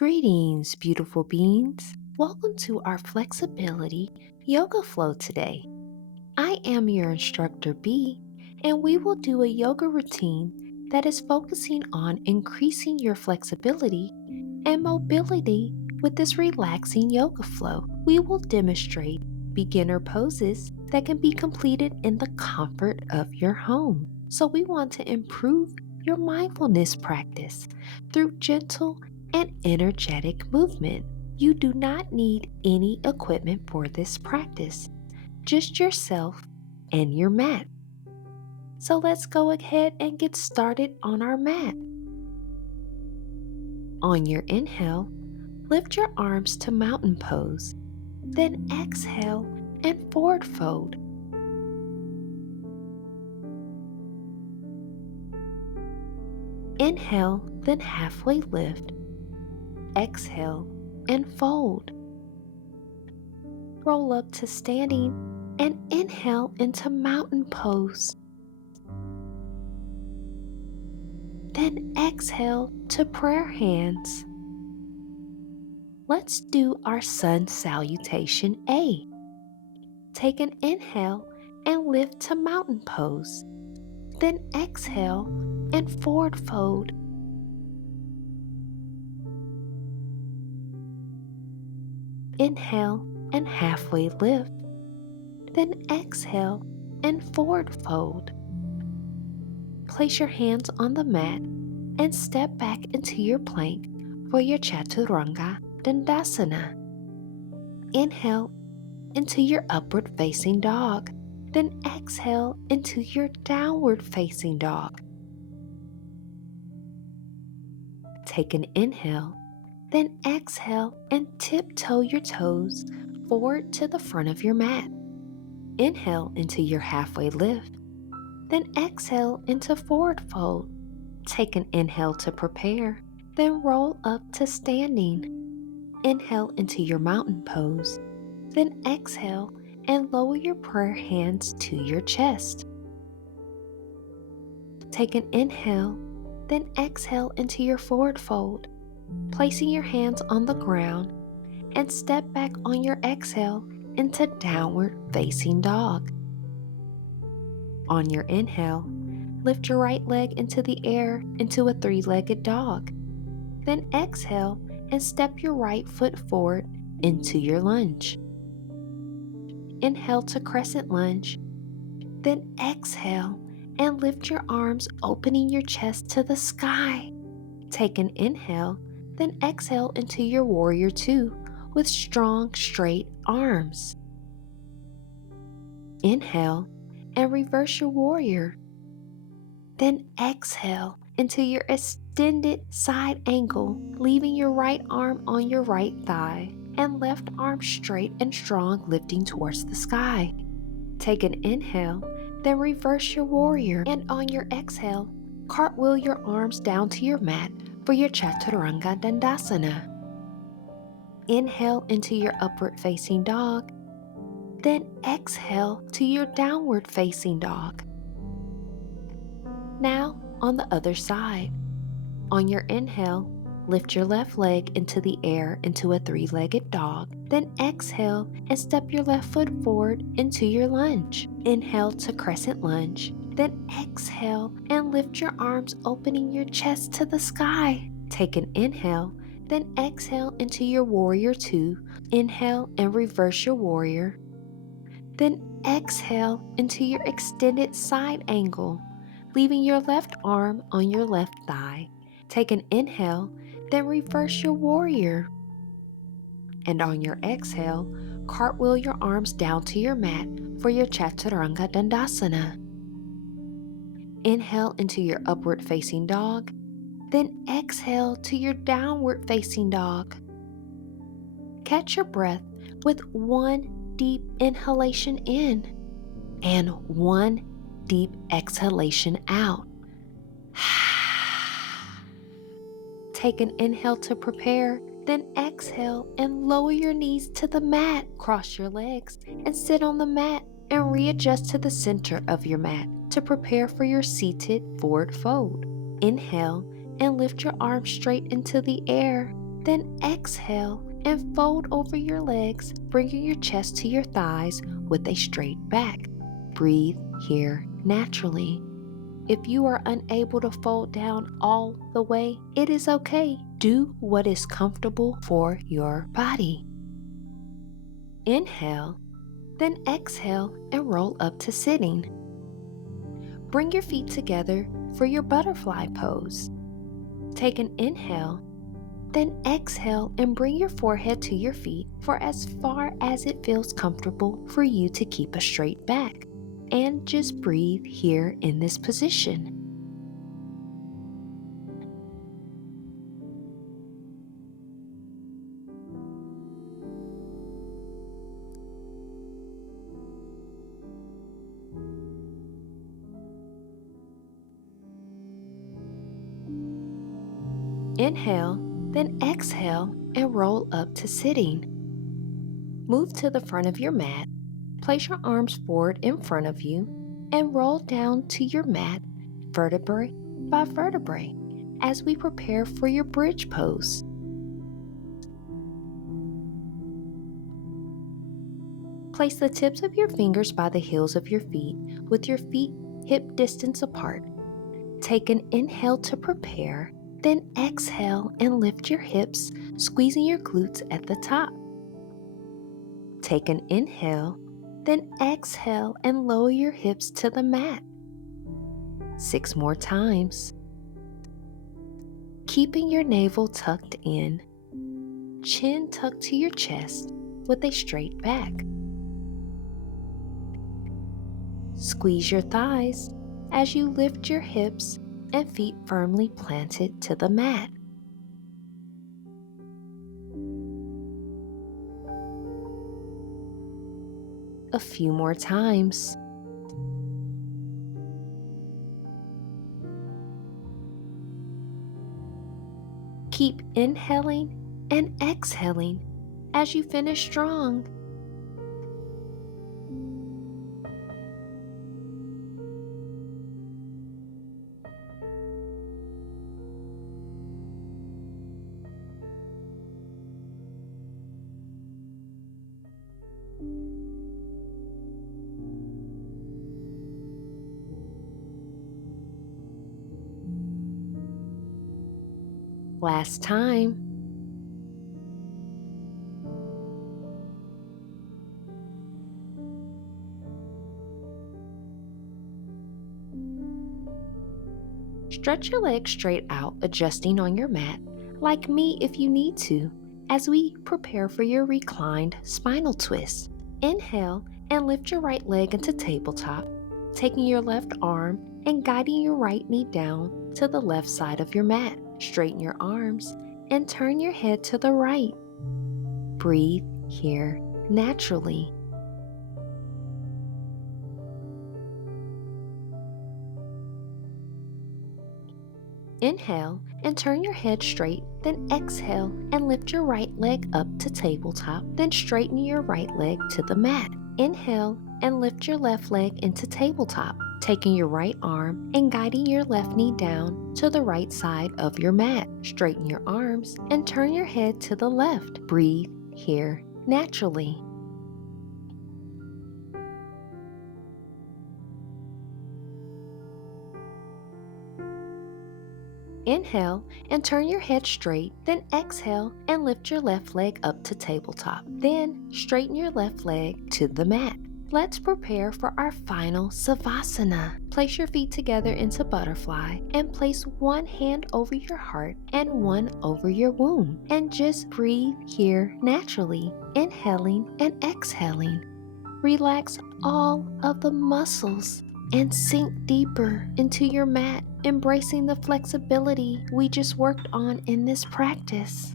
Greetings, beautiful beings. Welcome to our flexibility yoga flow today. I am your instructor B, and we will do a yoga routine that is focusing on increasing your flexibility and mobility with this relaxing yoga flow. We will demonstrate beginner poses that can be completed in the comfort of your home. So, we want to improve your mindfulness practice through gentle and energetic movement. You do not need any equipment for this practice, just yourself and your mat. So let's go ahead and get started on our mat. On your inhale, lift your arms to mountain pose, then exhale and forward fold. Inhale, then halfway lift. Exhale and fold. Roll up to standing and inhale into mountain pose. Then exhale to prayer hands. Let's do our sun salutation A. Take an inhale and lift to mountain pose. Then exhale and forward fold. Inhale and halfway lift. Then exhale and forward fold. Place your hands on the mat and step back into your plank for your Chaturanga Dandasana. Inhale into your upward facing dog, then exhale into your downward facing dog. Take an inhale, then exhale and tiptoe your toes forward to the front of your mat. Inhale into your halfway lift, then exhale into forward fold. Take an inhale to prepare, then roll up to standing. Inhale into your mountain pose, then exhale and lower your prayer hands to your chest. Take an inhale, then exhale into your forward fold, placing your hands on the ground, and step back on your exhale into downward facing dog. On your inhale, lift your right leg into the air into a three-legged dog. Then exhale and step your right foot forward into your lunge. Inhale to crescent lunge, then exhale and lift your arms, opening your chest to the sky. Take an inhale, then exhale into your warrior two with strong, straight arms. Inhale and reverse your warrior. Then exhale into your extended side angle, leaving your right arm on your right thigh and left arm straight and strong, lifting towards the sky. Take an inhale, then reverse your warrior, and on your exhale, cartwheel your arms down to your mat for your Chaturanga Dandasana. Inhale into your upward facing dog, then exhale to your downward facing dog. Now on the other side. On your inhale, lift your left leg into the air into a three-legged dog, then exhale and step your left foot forward into your lunge. Inhale to crescent lunge, then exhale and lift your arms, opening your chest to the sky. Take an inhale, then exhale into your warrior two. Inhale and reverse your warrior. Then exhale into your extended side angle, leaving your left arm on your left thigh. Take an inhale, then reverse your warrior. And on your exhale, cartwheel your arms down to your mat for your Chaturanga Dandasana. Inhale into your upward facing dog, then exhale to your downward facing dog. Catch your breath with one deep inhalation in and one deep exhalation out. Take an inhale to prepare, then exhale and lower your knees to the mat. Cross your legs and sit on the mat and readjust to the center of your mat to prepare for your seated forward fold. Inhale and lift your arms straight into the air. then exhale and fold over your legs, bringing your chest to your thighs with a straight back. Breathe here naturally. If you are unable to fold down all the way, it is okay. Do what is comfortable for your body. Inhale, then exhale and roll up to sitting. Bring your feet together for your butterfly pose. Take an inhale, then exhale and bring your forehead to your feet for as far as it feels comfortable for you to keep a straight back. And just breathe here in this position. Inhale, then exhale and roll up to sitting. Move to the front of your mat, place your arms forward in front of you, and roll down to your mat vertebrae by vertebrae as we prepare for your bridge pose. Place the tips of your fingers by the heels of your feet with your feet hip distance apart. Take an inhale to prepare, then exhale and lift your hips, squeezing your glutes at the top. Take an inhale, then exhale and lower your hips to the mat. 6 more times. Keeping your navel tucked in, chin tucked to your chest with a straight back. Squeeze your thighs as you lift your hips and feet firmly planted to the mat. A few more times. Keep inhaling and exhaling as you finish strong. Last time. Stretch your legs straight out, adjusting on your mat, like me if you need to, as we prepare for your reclined spinal twist. Inhale and lift your right leg into tabletop, taking your left arm and guiding your right knee down to the left side of your mat. Straighten your arms and turn your head to the right. Breathe here naturally. Inhale and turn your head straight, then exhale and lift your right leg up to tabletop, then straighten your right leg to the mat. Inhale and lift your left leg into tabletop, taking your right arm and guiding your left knee down to the right side of your mat. Straighten your arms and turn your head to the left. Breathe here naturally. Inhale and turn your head straight, then exhale and lift your left leg up to tabletop. Then straighten your left leg to the mat. Let's prepare for our final Savasana. Place your feet together into butterfly and place one hand over your heart and one over your womb. And just breathe here naturally, inhaling and exhaling. Relax all of the muscles and sink deeper into your mat, embracing the flexibility we just worked on in this practice.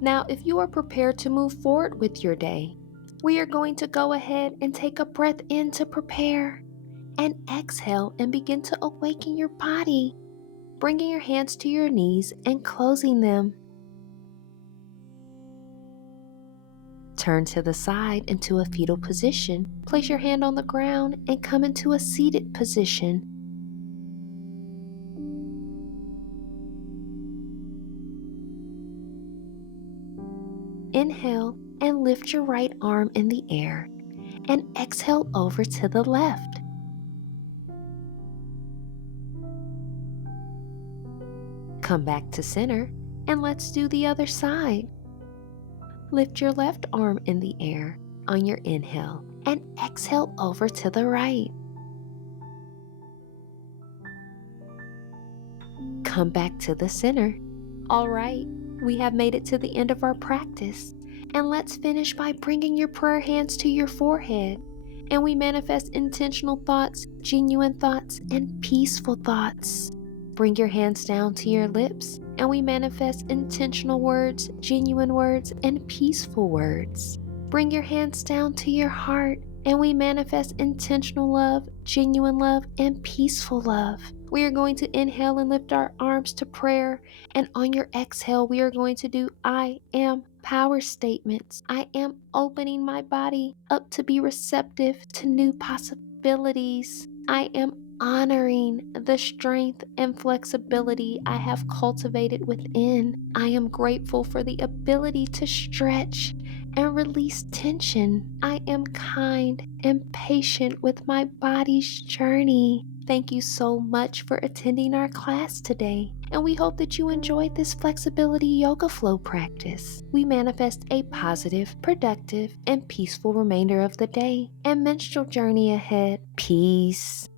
Now, if you are prepared to move forward with your day, We are going to go ahead and take a breath in to prepare, and exhale and begin to awaken your body, bringing your hands to your knees and closing them. Turn to the side into a fetal position. Place your hand on the ground and come into a seated position. Inhale and lift your right arm in the air, and exhale over to the left. Come back to center, and let's do the other side. Lift your left arm in the air on your inhale, and exhale over to the right. Come back to the center. All right, we have made it to the end of our practice. And let's finish by bringing your prayer hands to your forehead. And we manifest intentional thoughts, genuine thoughts, and peaceful thoughts. Bring your hands down to your lips, and we manifest intentional words, genuine words, and peaceful words. Bring your hands down to your heart, and we manifest intentional love, genuine love, and peaceful love. We are going to inhale and lift our arms to prayer, and on your exhale, we are going to do I am power statements. I am opening my body up to be receptive to new possibilities. I am honoring the strength and flexibility I have cultivated within. I am grateful for the ability to stretch and release tension. I am kind and patient with my body's journey. Thank you so much for attending our class today, and we hope that you enjoyed this flexibility yoga flow practice. We manifest a positive, productive, and peaceful remainder of the day and menstrual journey ahead. Peace.